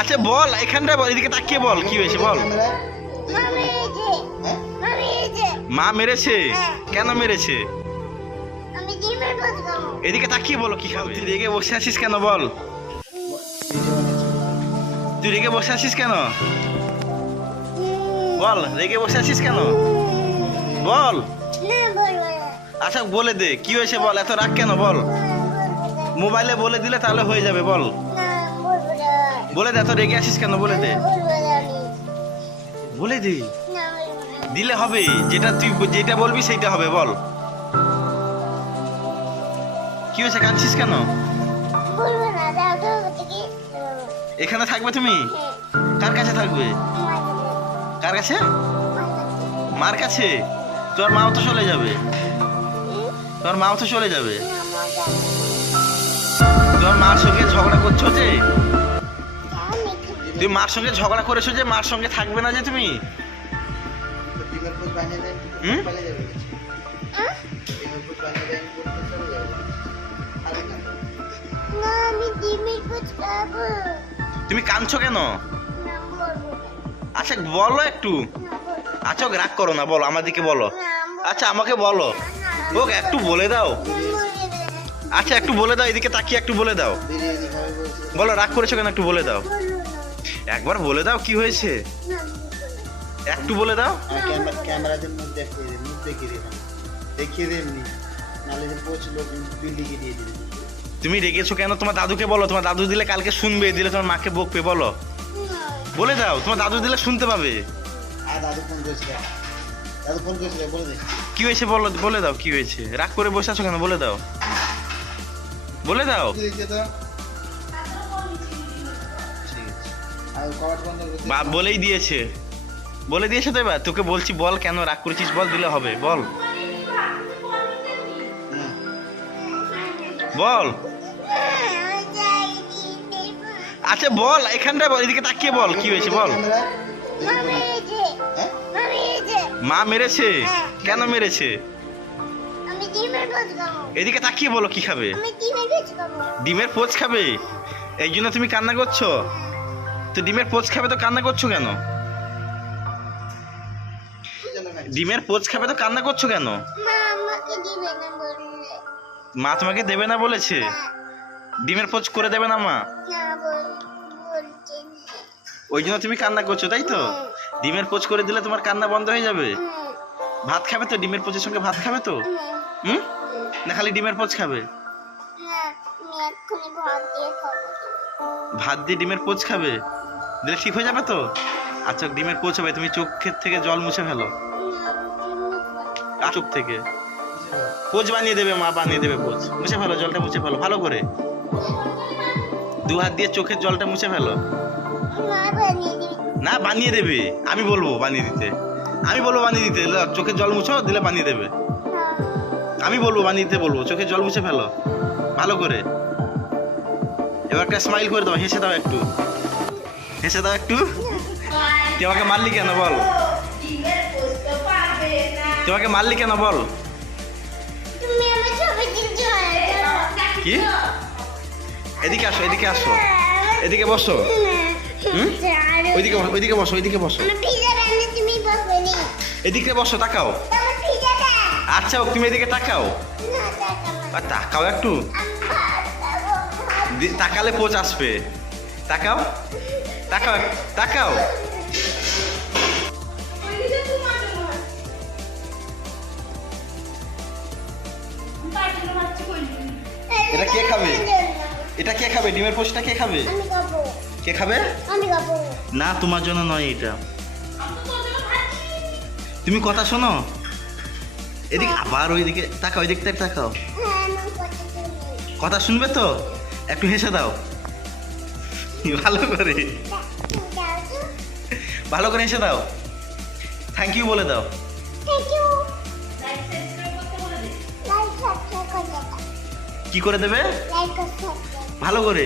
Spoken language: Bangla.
আচ্ছা বল এখানটা বল, এদিকে তাকিয়ে বল, কি হয়েছে বল। মা মেরেছে? কেন মেরেছে? এদিকে তাকিয়ে বলো, কি খাবে? তুই রেগে বসে আছিস কেন বল? তুই রেগে বসে আছিস কেন? বল, রেগে বসে আছিস কেন? বল। আচ্ছা বলে দে, কি হয়েছে বল? এত রাগ কেন বল? মোবাইলে বলে দিলে তাহলে হয়ে যাবে, বল। বলে দে তো রেগে আছিস কেন? বলে দে। বলে দে। দিলে হবে, যেটা তুই যেটা বলবি সেইটা হবে, বল। কি হয়েছে, কাঁদছিস কেন? এখানে থাকবে তুমি? কার কাছে থাকবে? কার কাছে? মার কাছে? তোর মাও তো চলে যাবে। তোর মাও তো চলে যাবে। তোর মার সঙ্গে ঝগড়া করছ যে? তুমি মার সঙ্গে ঝগড়া করেছ যে মার সঙ্গে থাকবে না যে তুমি? তুমি কাঁদছো কেন? আচ্ছা বলো একটু। আচ্ছা রাগ করো না বলো আমাদেরকে বলো। আচ্ছা আমাকে বলো। ওকে একটু বলে দাও। আচ্ছা একটু বলে দাও এদিকে তাকিয়ে একটু বলে দাও। বলো রাগ করেছ কেন একটু বলে দাও। একবার বলে দাও কি হয়েছে? একটু বলে দাও। ক্যামেরাতে মুখ দেখিয়ে দে মুখ দেখিয়ে দে দেখিয়ে নাহলে যে বিল্ডিংয়ে দিয়ে দিবি। তুমি রেগেছো কেন? তোমার দাদুকে বলো তোমার দাদু দিলে কালকে শুনবে দিলে তোমার মাকে বকবে বলো। বলে দাও তোমার দাদু দিলে শুনতে পাবে। আর দাদু ফোন করেছিল। দাদু ফোন করেছিল বলে দে। কি হয়েছে বলো বলে দাও কি হয়েছে? রাগ করে বসে আছো কেন? বলে দাও। বলে দাও। বা বলেই দিয়েছে। বলে দিয়েছে তো এবার। তোকে বলছি বল কেন রাগ করেছিস? বল দিলে হবে। বল। বল। আচ্ছা বল এখানটা বল এদিকে তাকিয়ে বল কি হয়েছে বল। হ্যাঁ মা মেরেছে? কেন মেরেছে? এদিকে তাকিয়ে বলো কি খাবে। ডিমের পোচ খাবে? এই জন্য তুমি কান্না করছ? তো ডিমের পোচ খাবে তো কান্না করছ কেন? ডিমের পোচ খাবে তো কান্না করছ কেন? মা তোমাকে দেবে না বলেছে? ডিমের পোচ করে দেবে না মা? ওই জন্য তুমি কান্না করছ তাই তো? ডিমের পোচ করে দিলে তোমার কান্না বন্ধ হয়ে যাবে? ভাত খাবে তো? ডিমের পোচের সঙ্গে ভাত খাবে তো? হুম। না খালি ডিমের পোচ খাব। ভাত দিয়ে ডিমের পোচ খাবে? দিলে ঠিক হয়ে যাবে তো? আচ্ছা ডিমের পোচ হবে তুমি চোখের থেকে জল মুছে ফেলো। চোখ থেকে? পোচ বানিয়ে দেবে, মা বানিয়ে দেবে কোচ মুছে ফেলো, জলটা মুছে ফেলো, ভালো করে। দু হাত দিয়ে চোখের জলটা মুছে ফেলো। না, বানিয়ে দেবে। আমি বলব বানিয়ে দিতে। আমি বলব বানিয়ে দিতে। চোখের জল মুছো দিলে বানিয়ে দেবে। আমি বলব বানিয়ে দিতে বলব। চোখের জল মুছে ফেলো। ভালো করে। এবার একটা স্মাইল করে দাও, হেসে দাও একটু। হেসে দাও একটু। তুই আমাকে মারলি কেন বল? তোমাকে মারলি কেন বল? কি? এদিকে আসো এদিকে আসো। এদিকে বসো? ওইদিকে ওইদিকে বসো ওইদিকে বসো। এদিকে বসো, তাকাও। আচ্ছা তুমি এদিকে তাকাও। তাকাও একটু। তাকালে পোচ আসবে। তাকাও। তাকাও তাকাও এটা কে খাবে? এটা কে খাবে? ডিমের পোচটা কে খাবে? কে খাবে? না তোমার জন্য নয় এটা। তুমি কথা শোনো। এদিকে আবার ওইদিকে তাকাও ওই দিকটা তাকাও। হ্যাঁ কথা শুনবে তো? একটু হেসে দাও। ভালো করে। ভালো করে এসে দাও। থ্যাংক ইউ বলে দাও। কি করে দেবে? লাইক সাবস্ক্রাইব ভালো করে।